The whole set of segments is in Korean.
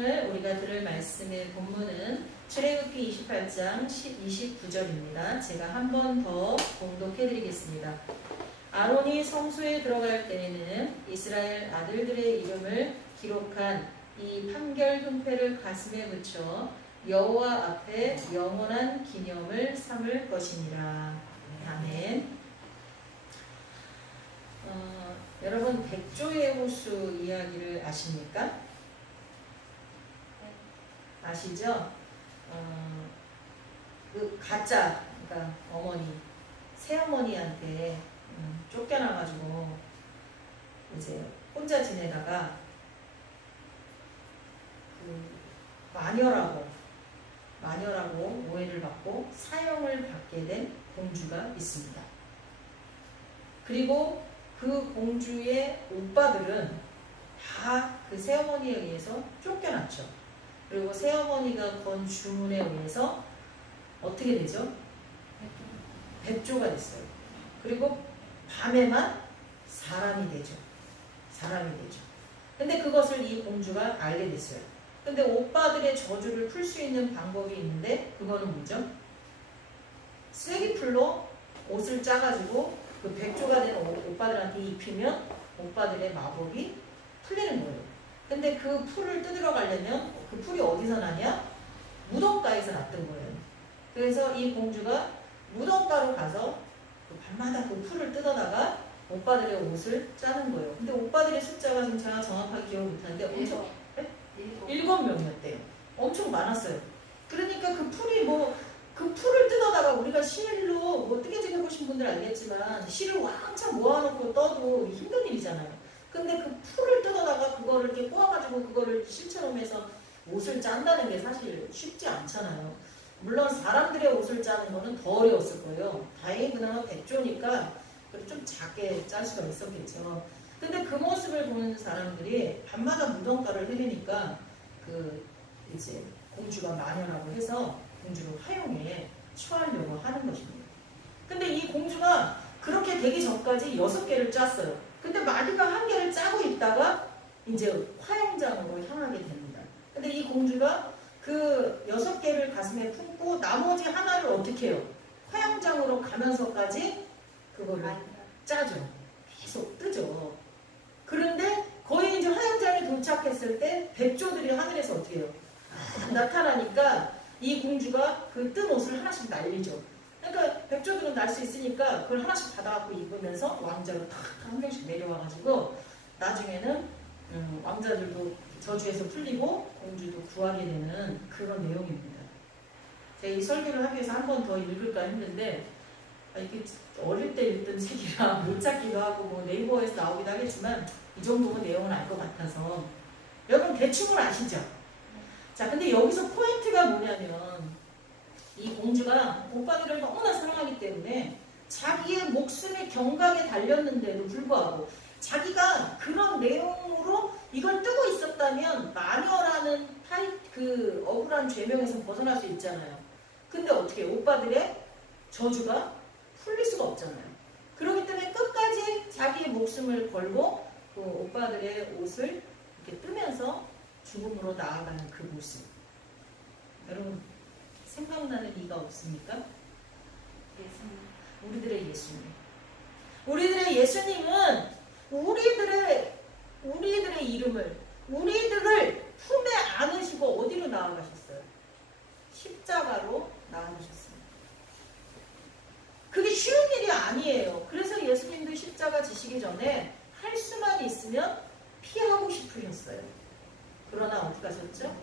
오늘 우리가 들을 말씀의 본문은 출애굽기 28장 29절입니다. 제가 한 번 더 봉독해 드리겠습니다. 아론이 성소에 들어갈 때에는 이스라엘 아들들의 이름을 기록한 이 판결 흉패를 가슴에 붙여 여호와 앞에 영원한 기념을 삼을 것이니라. 아멘. 여러분 백조의 호수 이야기를 아십니까? 아시죠? 그 가짜, 그러니까 어머니, 새어머니한테 쫓겨나가지고 이제 혼자 지내다가 그 마녀라고 오해를 받고 사형을 받게 된 공주가 있습니다. 그리고 그 공주의 오빠들은 다 그 새어머니에 의해서 쫓겨났죠. 그리고 새어머니가 건 주문에 의해서 어떻게 되죠? 백조가 됐어요. 그리고 밤에만 사람이 되죠. 근데 그것을 이 공주가 알게 됐어요. 근데 오빠들의 저주를 풀 수 있는 방법이 있는데 그거는 뭐죠? 쐐기풀로 옷을 짜가지고 그 백조가 된 오빠들한테 입히면 오빠들의 마법이 풀리는 거예요. 근데 그 풀을 뜯으러 가려면 그 풀이 어디서 나냐? 무덤가에서 났던 거예요. 그래서 이 공주가 무덤가로 가서 그 밤마다 그 풀을 뜯어다가 오빠들의 옷을 짜는 거예요. 근데 오빠들의 숫자가 지금 제가 정확하게 기억을 못하는데 엄청 7명이었대요. 엄청 많았어요. 그러니까 그 풀이 그 풀을 뜯어다가 우리가 실로 뜨개질 해보신 분들 알겠지만 실을 왕창 모아놓고 떠도 힘든 일이잖아요. 근데 그 풀을 뜯어다가 그거를 이렇게 꼬아가지고 그거를 실처럼 해서 옷을 짠다는 게 사실 쉽지 않잖아요. 물론 사람들의 옷을 짜는 거는 더 어려웠을 거예요. 다행히 그나마 백조니까 좀 작게 짤 수가 있었겠죠. 근데 그 모습을 보는 사람들이 밤마다 무덤가를 흐리니까 그 이제 공주가 마녀라고 해서 공주를 화용해 취하려고 하는 것입니다. 근데 이 공주가 그렇게 되기 전까지 6개를 짰어요. 근데 마귀가 1개를 짜고 있다가 이제 화영장으로 향하게 됩니다. 근데 이 공주가 그 6개를 가슴에 품고 나머지 하나를 어떻게 해요? 화영장으로 가면서까지 그거를 짜죠. 계속 뜨죠. 그런데 거의 이제 화영장에 도착했을 때 백조들이 하늘에서 어떻게 해요? 나타나니까 이 공주가 그 뜬 옷을 하나씩 날리죠. 그러니까 백조들은 날 수 있으니까 그걸 하나씩 받아갖고 입으면서 왕자로 탁 한 명씩 내려와가지고 나중에는 왕자들도 저주에서 풀리고 공주도 구하게 되는 그런 내용입니다. 제가 이 설교를 하기 위해서 한 번 더 읽을까 했는데 이게 어릴 때 읽던 책이라 못 찾기도 하고 네이버에서 나오기도 하겠지만 이 정도면 내용은 알 것 같아서 여러분 대충은 아시죠? 자, 근데 여기서 포인트가 뭐냐면 이 공주가 오빠들을 너무나 사랑하기 때문에 자기의 목숨이 경각에 달렸는데도 불구하고 자기가 그런 내용으로 이걸 뜨고 있었다면 마녀라는 그 억울한 죄명에서 벗어날 수 있잖아요. 근데 어떻게 오빠들의 저주가 풀릴 수가 없잖아요. 그렇기 때문에 끝까지 자기의 목숨을 걸고 그 오빠들의 옷을 이렇게 뜨면서 죽음으로 나아가는 그 모습. 여러분 생각나는 이가 없습니까? 우리들의 예수님. 우리들의 예수님은 우리들의 이름을, 우리들을 품에 안으시고 어디로 나아가셨어요? 십자가로 나아가셨습니다. 그게 쉬운 일이 아니에요. 그래서 예수님도 십자가 지시기 전에 할 수만 있으면 피하고 싶으셨어요. 그러나 어디 가셨죠?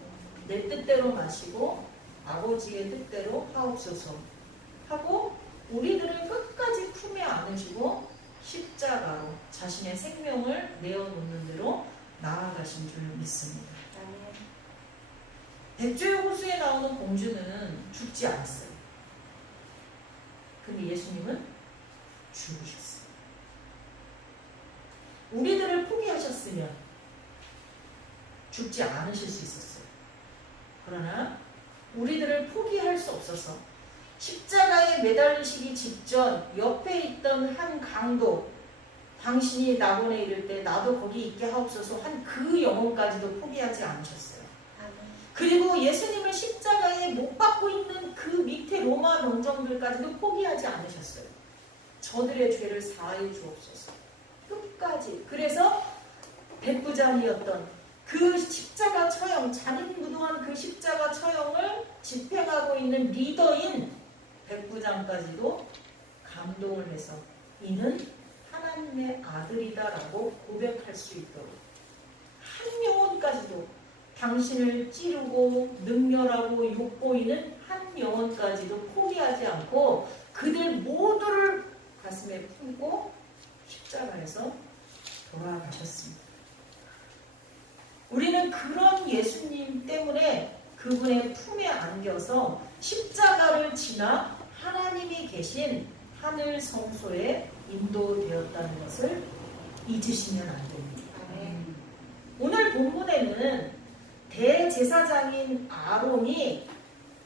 내 뜻대로 마시고 아버지의 뜻대로 하옵소서 하고 우리들을 끝까지 품에 안으시고 십자가로 자신의 생명을 내어놓는 대로 나아가신 줄 믿습니다. 백조의 호수에 나오는 공주는 죽지 않았어요. 근데 예수님은 죽으셨어요. 우리들을 포기하셨으면 죽지 않으실 수 있었어요. 그러나 우리들을 포기할 수 없어서 십자가에 매달리시기 직전 옆에 있던 한 강도 당신이 낙원에 이를 때 나도 거기 있게 하옵소서 한 그 영혼까지도 포기하지 않으셨어요. 그리고 예수님을 십자가에 못 박고 있는 그 밑에 로마 병정들까지도 포기하지 않으셨어요. 저들의 죄를 사하여 주옵소서. 끝까지. 그래서 백부장이었던 그 십자가 처형, 잔인무도한 그 십자가 처형을 집행하고 있는 리더인 백부장까지도 감동을 해서 이는 하나님의 아들이다라고 고백할 수 있도록 한 영혼까지도 당신을 찌르고 능멸하고 욕보이는 한 영혼까지도 포기하지 않고 그들 모두를 가슴에 품고 십자가에서 돌아가셨습니다. 우리는 그런 예수님 때문에 그분의 품에 안겨서 십자가를 지나 하나님이 계신 하늘 성소에 인도되었다는 것을 잊으시면 안 됩니다. 오늘 본문에는 대제사장인 아론이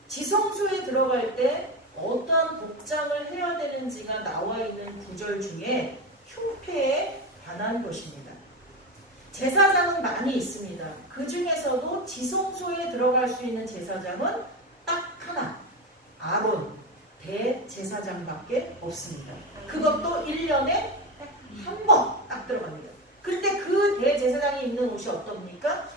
지성소에 들어갈 때 어떠한 복장을 해야 되는지가 나와 있는 구절 중에 흉패에 관한 것입니다. 제사장은 많이 있습니다. 그 중에서도 지성소에 들어갈 수 있는 제사장은 딱 하나, 아론 대제사장밖에 없습니다. 그것도 1년에 한 번 딱 들어갑니다. 근데 그 대제사장이 입는 옷이 어떻습니까?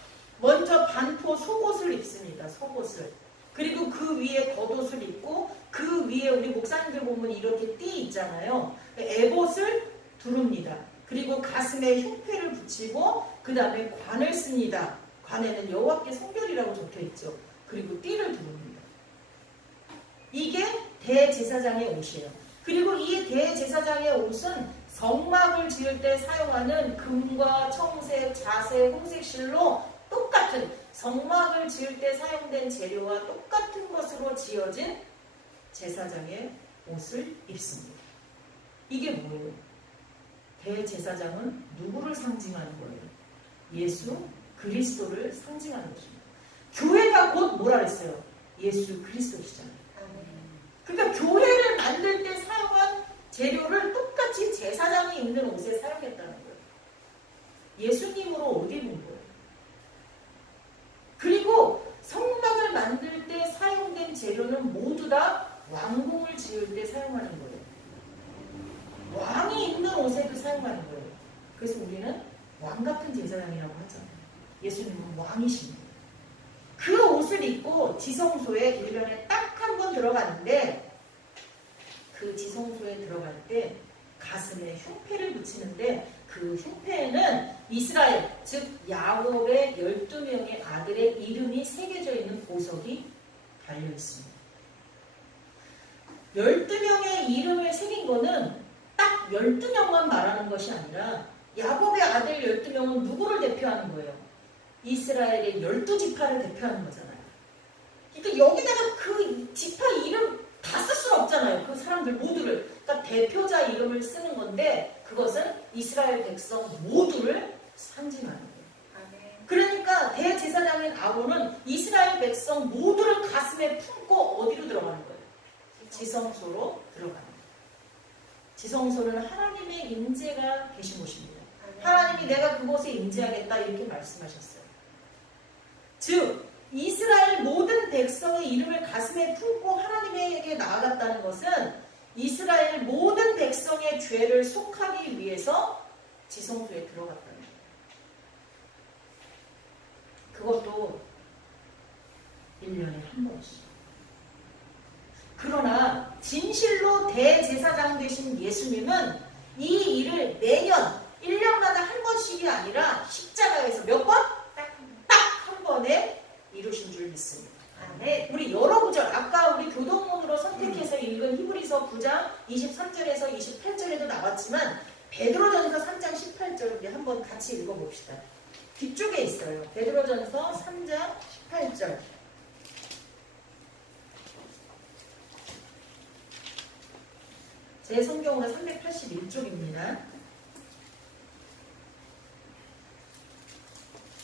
먼저 반포 속옷을 입습니다. 속옷을. 그리고 그 위에 겉옷을 입고 그 위에 우리 목사님들 보면 이렇게 띠 있잖아요. 에봇을 두릅니다. 그리고 가슴에 흉패를 붙이고 그 다음에 관을 씁니다. 관에는 여호와께 성결이라고 적혀있죠. 그리고 띠를 두릅니다. 이게 대제사장의 옷이에요. 그리고 이 대제사장의 옷은 성막을 지을 때 사용하는 금과 청색, 자색, 홍색 실로 똑같은 성막을 지을 때 사용된 재료와 똑같은 것으로 지어진 제사장의 옷을 입습니다. 이게 뭐예요? 대제사장은 누구를 상징하는 거예요? 예수 그리스도를 상징하는 것입니다. 교회가 곧 뭐라 그랬어요? 예수 그리스도시잖아요. 그러니까 교회를 만들 때 사용한 재료를 똑같이 제사장이 입는 옷에 사용했다는 거예요. 예수님으로 옷 입은 거예요. 그리고 성막을 만들 때 사용된 재료는 모두 다 왕궁을 지을 때 사용하는 거예요. 왕이 입는 옷에도 사용하는 거예요. 그래서 우리는 왕 같은 제사장이라고 하잖아요. 예수님은 왕이십니다. 그 옷을 입고 지성소에 1년에 딱 한 번 들어갔는데 그 지성소에 들어갈 때 가슴에 흉패를 붙이는데 그 흉패에는 이스라엘, 즉 야곱의 12명의 아들의 이름이 새겨져 있는 보석이 달려 있습니다. 12명의 이름을 새긴 거는 딱 12명만 말하는 것이 아니라 야곱의 아들 12명은 누구를 대표하는 거예요? 이스라엘의 12지파를 대표하는 거잖아요. 그러니까 여기다가 그 지파 이름 다 쓸 수는 없잖아요. 그 사람들 모두를. 그러니까 대표자 이름을 쓰는 건데 그것은 이스라엘 백성 모두를 상징하는 거예요. 그러니까 대제사장인 아론은 이스라엘 백성 모두를 가슴에 품고 어디로 들어가는 거예요? 지성소로 들어가는 거예요. 지성소는 하나님의 임재가 계신 곳입니다. 하나님이 내가 그곳에 임재하겠다 이렇게 말씀하셨어요. 즉 이스라엘 모든 백성의 이름을 가슴에 품고 하나님에게 나아갔다는 것은 이스라엘 모든 백성의 죄를 속하기 위해서 지성소에 들어갔다는 거예요. 그것도 1년에 한 번씩. 그러나 진실로 대제사장 되신 예수님은 이 일을 매년 1년마다 한 번씩이 아니라 십자가에서 몇 번? 딱 한 번에 이루신 줄 믿습니다. 네. 우리 여러 구절, 아까 우리 교동문으로 선택해서 읽은 히브리서 9장 23절에서 28절에도 나왔지만 베드로전서 3장 18절 우리 한번 같이 읽어봅시다. 뒤쪽에 있어요. 베드로전서 3장 18절. 제 성경으로 381쪽입니다.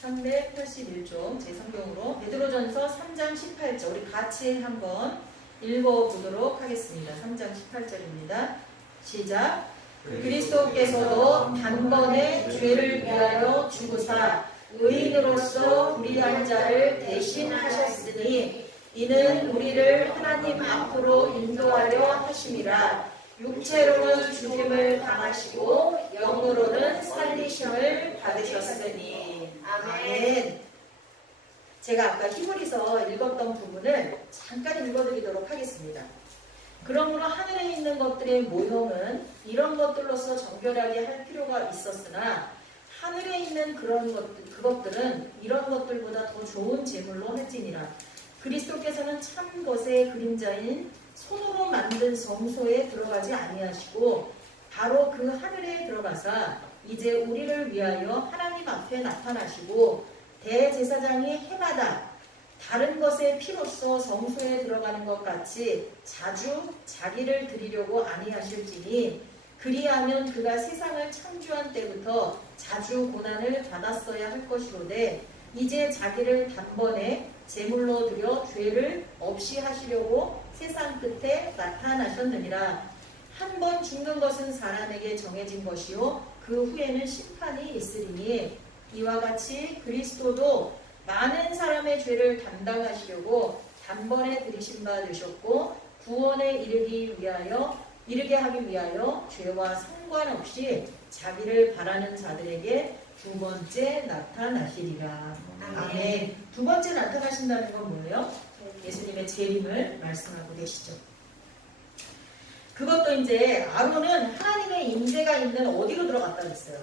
381쪽 제 성경으로 베드로전서 3장 18절 우리 같이 한번 읽어보도록 하겠습니다. 3장 18절입니다. 시작. 그리스도께서도 단번에 죄를 위하여 죽으사 의인으로서 불의한 자를 대신하셨으니 이는 우리를 하나님 앞으로 인도하려 하심이라. 육체로는 죽임을 당하시고 영으로는 살리심을 받으셨으니. 아멘. 제가 아까 히브리서 읽었던 부분을 잠깐 읽어드리도록 하겠습니다. 그러므로 하늘에 있는 것들의 모형은 이런 것들로서 정결하게 할 필요가 있었으나 하늘에 있는 그것들은 이런 것들보다 더 좋은 제물로 할지니라. 그리스도께서는 참 것의 그림자인 손으로 만든 성소에 들어가지 아니하시고 바로 그 하늘에 들어가사 이제 우리를 위하여 하나님 앞에 나타나시고 대제사장이 해마다 다른 것의 피로써 성소에 들어가는 것 같이 자주 자기를 드리려고 아니하실지니 그리하면 그가 세상을 창조한 때부터 자주 고난을 받았어야 할 것이로되 이제 자기를 단번에 제물로 드려 죄를 없이 하시려고 세상 끝에 나타나셨느니라. 한 번 죽는 것은 사람에게 정해진 것이요 그 후에는 심판이 있으리니 이와 같이 그리스도도 많은 사람의 죄를 담당하시려고 단번에 들이신 바 되셨고 구원에 이르게 하기 위하여 죄와 상관없이 자기를 바라는 자들에게 두 번째 나타나시리라. 아멘. 두 번째 나타나신다는 건 뭐예요? 예수님의 재림을 말씀하고 계시죠. 그것도 이제 아론은 하나님의 임재가 있는 어디로 들어갔다 그랬어요?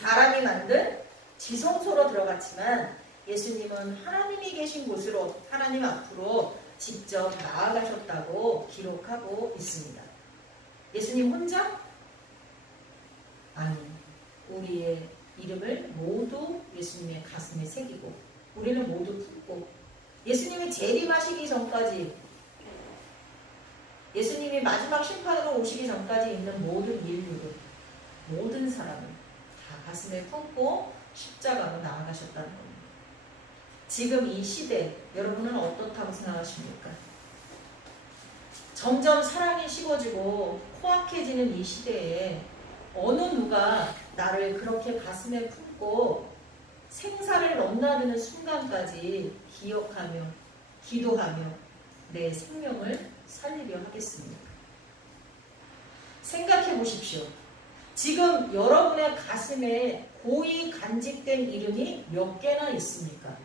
사람이 만든 지성소로 들어갔지만 예수님은 하나님이 계신 곳으로 하나님 앞으로 직접 나아가셨다고 기록하고 있습니다. 예수님 혼자? 아니, 우리의 이름을 모두 예수님의 가슴에 새기고 우리는 모두 품고 예수님이 재림하시기 전까지 예수님이 마지막 심판으로 오시기 전까지 있는 모든 인류를 모든 사람을 다 가슴에 품고 십자가로 나아가셨다는 겁니다. 지금 이 시대 여러분은 어떻다고 생각하십니까? 점점 사랑이 식어지고 포악해지는 이 시대에 어느 누가 나를 그렇게 가슴에 품고 생사를 넘나드는 순간까지 기억하며 기도하며 내 생명을 살리려 하겠습니까? 생각해 보십시오. 지금 여러분의 가슴에 고이 간직된 이름이 몇 개나 있습니까?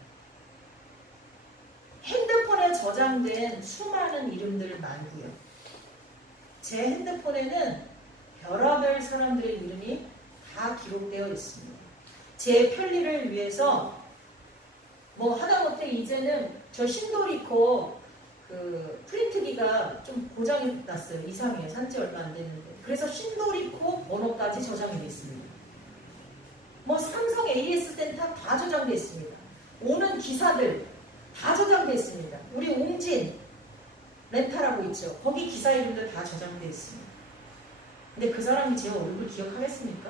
핸드폰에 저장된 수많은 이름들 말고요. 제 핸드폰에는 별의별 사람들의 이름이 다 기록되어 있습니다. 제 편리를 위해서 뭐 하다못해 이제는 저 신도리코 그 프린트기가 좀 고장이 났어요. 이상해요. 산지 얼마 안 됐는데. 그래서 신도리코 번호까지 저장이 되어 있습니다. 뭐 삼성 AS 센터 다 저장되어 있습니다. 오는 기사들 다 저장되어 있습니다. 우리 웅진 렌탈하고 있죠. 거기 기사 이름들 다 저장되어 있습니다. 근데 그 사람이 제 얼굴 기억하겠습니까?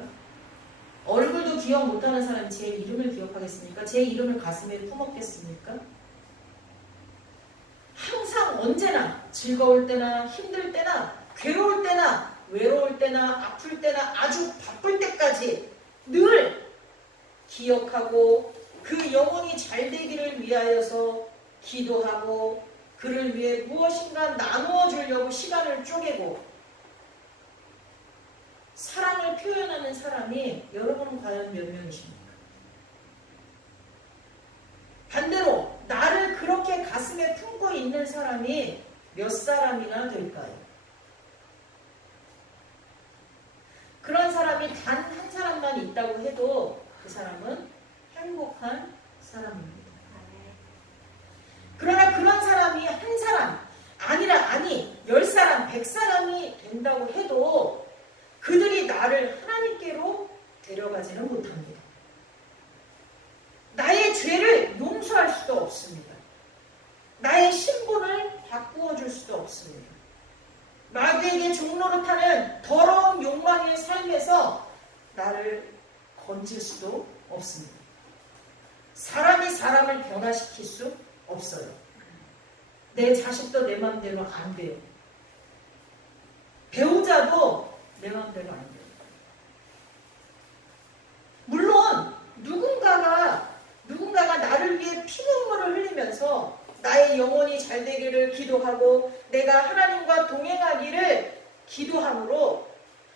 얼굴도 기억 못하는 사람이 제 이름을 기억하겠습니까? 제 이름을 가슴에 품었겠습니까? 항상 언제나 즐거울 때나 힘들 때나 괴로울 때나 외로울 때나 아플 때나 아주 바쁠 때까지 늘 기억하고 그 영혼이 잘 되기를 위하여서 기도하고 그를 위해 무엇인가 나누어 주려고 시간을 쪼개고 사랑을 표현하는 사람이 여러분은 과연 몇 명이십니까? 반대로 나를 그렇게 가슴에 품고 있는 사람이 몇 사람이나 될까요? 그런 사람이 단 한 사람만 있다고 해도 그 사람은 행복한 사람입니다. 그러나 그런 사람이 한 사람 아니 10사람 100사람이 된다고 해도 그들이 나를 하나님께로 데려가지는 못합니다. 나의 죄를 용서할 수도 없습니다. 나의 신분을 바꾸어 줄 수도 없습니다. 마귀에게 종노릇하는 더러운 욕망의 삶에서 나를 건질 수도 없습니다. 사람이 사람을 변화시킬 수 없어요. 내 자식도 내 마음대로 안 돼요. 배우자도 내 마음대로 안 돼요. 물론 누군가가 피눈물을 흘리면서 나의 영혼이 잘 되기를 기도하고 내가 하나님과 동행하기를 기도함으로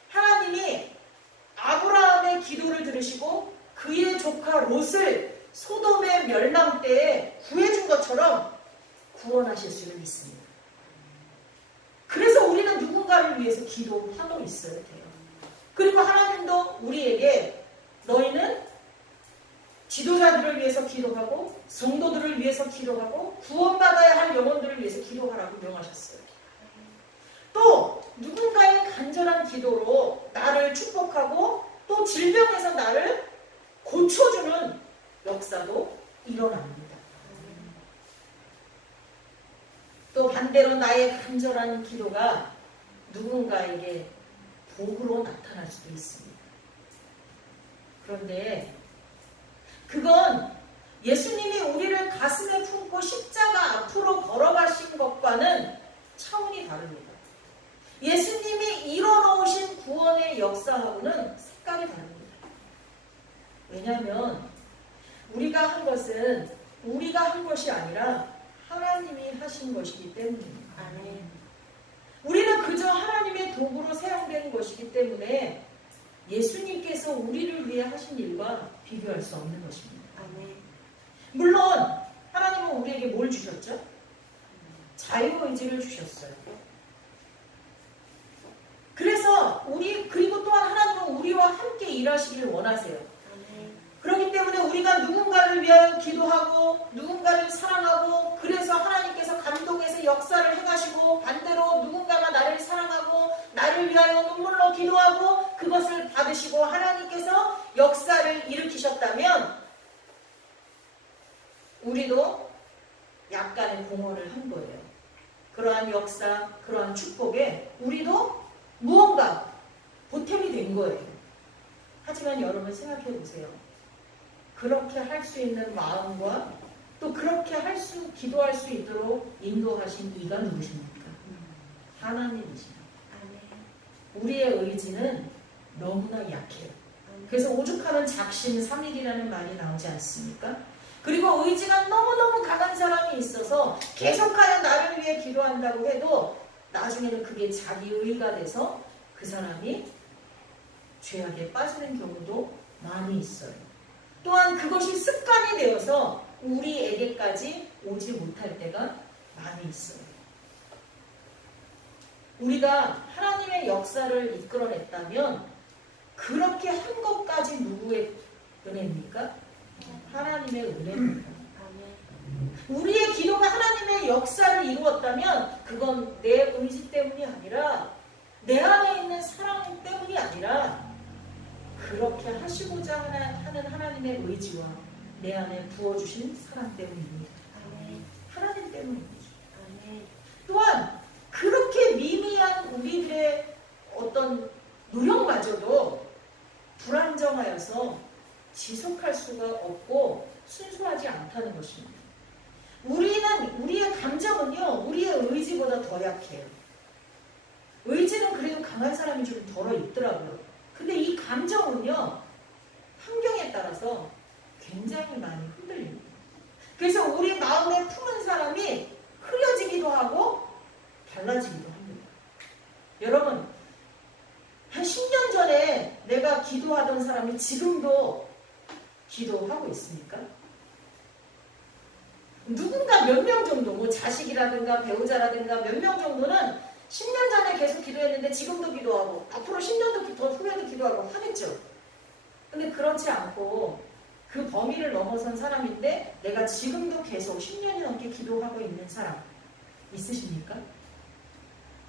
하나님이 아브라함의 기도를 들으시고 그의 조카 롯을 소돔의 멸망 때에 구해준 것처럼 구원하실 수는 있습니다. 그래서 우리는 누군가를 위해서 기도하고 있어야 돼요. 그리고 하나님도 우리에게 너희는 지도자들을 위해서 기도하고 성도들을 위해서 기도하고 구원받아야 할 영혼들을 위해서 기도하라고 명하셨어요. 또 누군가의 간절한 기도로 나를 축복하고 또 질병에서 나를 고쳐주는 역사도 일어납니다. 또 반대로 나의 간절한 기도가 누군가에게 복으로 나타날 수도 있습니다. 그런데 그건 예수님이 우리를 가슴에 품고 십자가 앞으로 걸어가신 것과는 차원이 다릅니다. 예수님이 이뤄놓으신 구원의 역사하고는 색깔이 다릅니다. 왜냐하면 우리가 한 것은 우리가 한 것이 아니라 하나님이 하신 것이기 때문입니다. 아멘. 우리는 그저 하나님의 도구로 사용된 것이기 때문에 예수님께서 우리를 위해 하신 일과 비교할 수 없는 것입니다. 아멘. 물론 하나님은 우리에게 뭘 주셨죠? 자유의지를 주셨어요. 그래서 그리고 또한 하나님은 우리와 함께 일하시길 원하세요. 그렇기 때문에 우리가 누군가를 위하여 기도하고 누군가를 사랑하고 그래서 하나님께서 감동해서 역사를 행하시고 반대로 누군가가 나를 사랑하고 나를 위하여 눈물로 기도하고 그것을 받으시고 하나님께서 역사를 일으키셨다면 우리도 약간의 공헌을 한 거예요. 그러한 역사, 그러한 축복에 우리도 무언가 보탬이 된 거예요. 하지만 여러분 생각해 보세요. 그렇게 할 수 있는 마음과 또 그렇게 기도할 수 있도록 인도하신 이가 누구십니까? 하나님이십니다. 우리의 의지는 너무나 약해요. 그래서 오죽하면 작심 삼일이라는 말이 나오지 않습니까? 그리고 의지가 너무너무 강한 사람이 있어서 계속하여 나를 위해 기도한다고 해도 나중에는 그게 자기 의가 돼서 그 사람이 죄악에 빠지는 경우도 많이 있어요. 또한 그것이 습관이 되어서 우리에게까지 오지 못할 때가 많이 있어요. 우리가 하나님의 역사를 이끌어냈다면 그렇게 한 것까지 누구의 은혜입니까? 하나님의 은혜입니다. 우리의 기도가 하나님의 역사를 이루었다면 그건 내 의지 때문이 아니라 내 안에 있는 사랑 때문이 아니라 그렇게 하시고자 하는 하나님의 의지와 내 안에 부어주신 사랑 때문입니다. 하나님 때문입니다. 또한 그렇게 미미한 우리들의 어떤 노력마저도 불안정하여서 지속할 수가 없고 순수하지 않다는 것입니다. 우리의 감정은요, 우리의 의지보다 더 약해요. 의지는 그래도 강한 사람이 좀 덜어 있더라고요. 근데 이 감정은요, 환경에 따라서 굉장히 많이 흔들립니다. 그래서 우리 마음에 품은 사람이 흐려지기도 하고 달라지기도 합니다. 여러분, 한 10년 전에 내가 기도하던 사람이 지금도 기도하고 있습니까? 누군가 몇 명 정도, 뭐 자식이라든가 배우자라든가 몇 명 정도는 10년 전에 계속 기도했는데 지금도 기도하고 앞으로 10년도 더 후에도 기도하고 하겠죠. 근데 그렇지 않고 그 범위를 넘어선 사람인데 내가 지금도 계속 10년이 넘게 기도하고 있는 사람 있으십니까?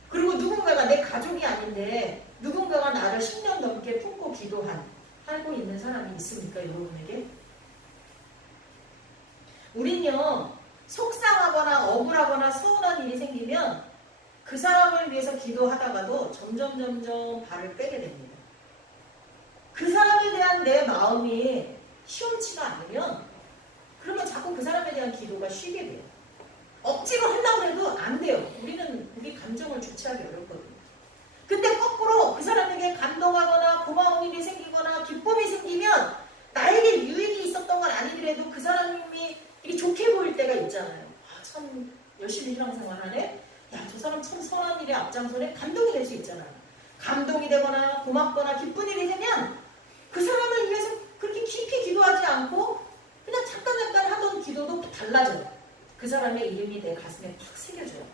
그리고 누군가가 내 가족이 아닌데 누군가가 나를 10년 넘게 품고 하고 있는 사람이 있습니까? 여러분에게? 우린요, 속상하거나 억울하거나 서운한 일이 생기면 그 사람을 위해서 기도하다가도 점점 발을 빼게 됩니다. 그 사람에 대한 내 마음이 시원치가 않으면 그러면 자꾸 그 사람에 대한 기도가 쉬게 돼요. 억지로 하려고 해도 안 돼요. 우리 감정을 주체하기 어렵거든요. 근데 거꾸로 그 사람에게 감동하거나 고마운 일이 생기거나 기쁨이 생기면 나에게 유익이 있었던 건 아니더라도 그 사람이 이게 좋게 보일 때가 있잖아요. 아, 참 열심히 신앙생활하네. 야, 저 사람 참 선한 일에 앞장서네. 감동이 될 수 있잖아요. 감동이 되거나 고맙거나 기쁜 일이 되면 그 사람을 위해서 그렇게 깊이 기도하지 않고 그냥 잠깐 하던 기도도 달라져요. 그 사람의 이름이 내 가슴에 팍 새겨져요.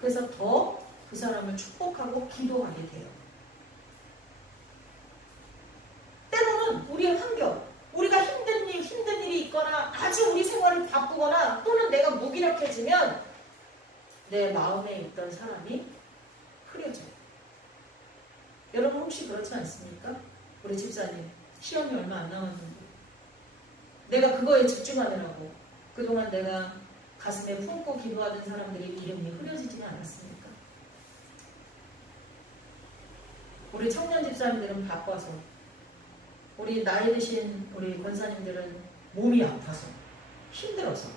그래서 더 그 사람을 축복하고 기도하게 돼요. 때로는 우리의 환경, 우리가 힘든 일이 있거나 아주 우리 생활을 바꾸거나 또는 내가 무기력해지면 내 마음에 있던 사람이 흐려져요. 여러분 혹시 그렇지 않습니까? 우리 집사님 시험이 얼마 안 남았는데 내가 그거에 집중하느라고 그동안 내가 가슴에 품고 기도하던 사람들의 이름이 흐려지지는 않았습니까? 우리 청년 집사님들은 바빠서, 우리 나이 드신 우리 권사님들은 몸이 아파서, 힘들어서,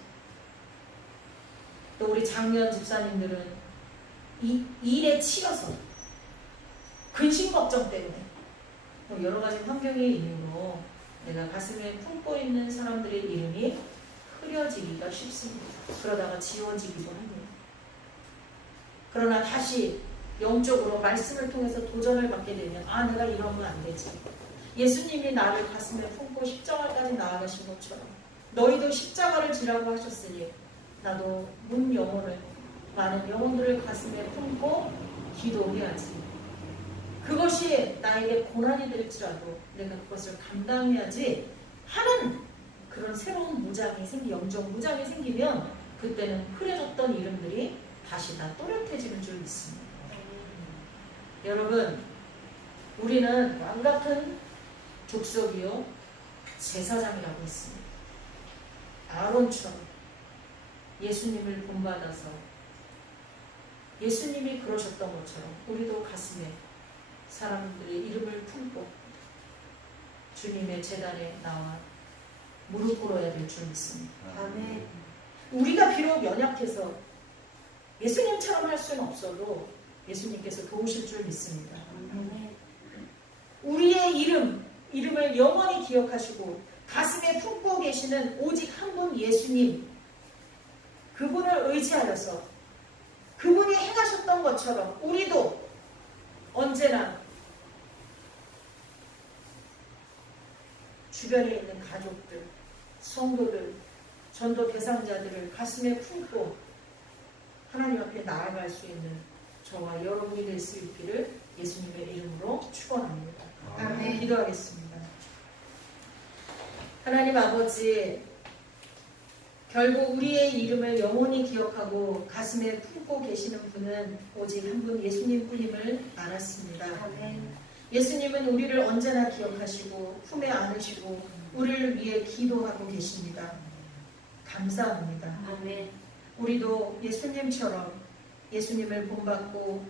또 우리 장년 집사님들은 일에 치여서, 근심 걱정 때문에, 뭐 여러 가지 환경의 이유로 내가 가슴에 품고 있는 사람들의 이름이 흐려지기가 쉽습니다. 그러다가 지워지기도 합니다. 그러나 다시 영적으로 말씀을 통해서 도전을 받게 되면 아, 내가 이러면 안 되지. 예수님이 나를 가슴에 품고 십자가까지 나아가신 것처럼 너희도 십자가를 지라고 하셨으니 나도 문 영혼을, 많은 영혼들을 가슴에 품고 기도해야지. 그것이 나에게 고난이 될지라도 내가 그것을 감당해야지 하는 그런 새로운 무장이 영적 무장이 생기면 그때는 흐려졌던 이름들이 다시 다 또렷해지는 줄 믿습니다. 여러분, 우리는 왕같은 족속이요 제사장이라고 했습니다. 아론처럼 예수님을 본받아서 예수님이 그러셨던 것처럼 우리도 가슴에 사람들의 이름을 품고 주님의 제단에 나와 무릎 꿇어야 될 줄 믿습니다. 아멘. 우리가 비록 연약해서 예수님처럼 할 수는 없어도 예수님께서 도우실 줄 믿습니다. 아멘. 우리의 이름을 영원히 기억하시고 가슴에 품고 계시는 오직 한 분 예수님, 그분을 의지하여서 그분이 행하셨던 것처럼 우리도 언제나 주변에 있는 가족들, 성도들, 전도 대상자들을 가슴에 품고 하나님 앞에 나아갈 수 있는 저와 여러분이 될 수 있기를 예수님의 이름으로 축원합니다. 아멘. 기도하겠습니다. 하나님 아버지, 결국 우리의 이름을 영원히 기억하고 가슴에 품고 계시는 분은 오직 한 분 예수님뿐임을 알았습니다. 아멘. 예수님은 우리를 언제나 기억하시고 품에 안으시고 우리를 위해 기도하고 계십니다. 감사합니다. 아멘. 우리도 예수님처럼 예수님을 본받고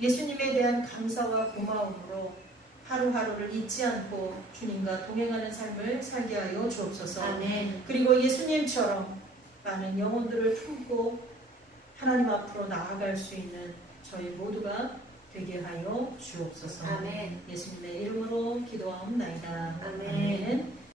예수님에 대한 감사와 고마움으로 하루하루를 잊지 않고 주님과 동행하는 삶을 살게 하여 주옵소서. 아멘. 그리고 예수님처럼 많은 영혼들을 품고 하나님 앞으로 나아갈 수 있는 저희 모두가 되게 하여 주옵소서. 아멘. 예수님의 이름으로 기도하옵나이다. 아멘. 아멘.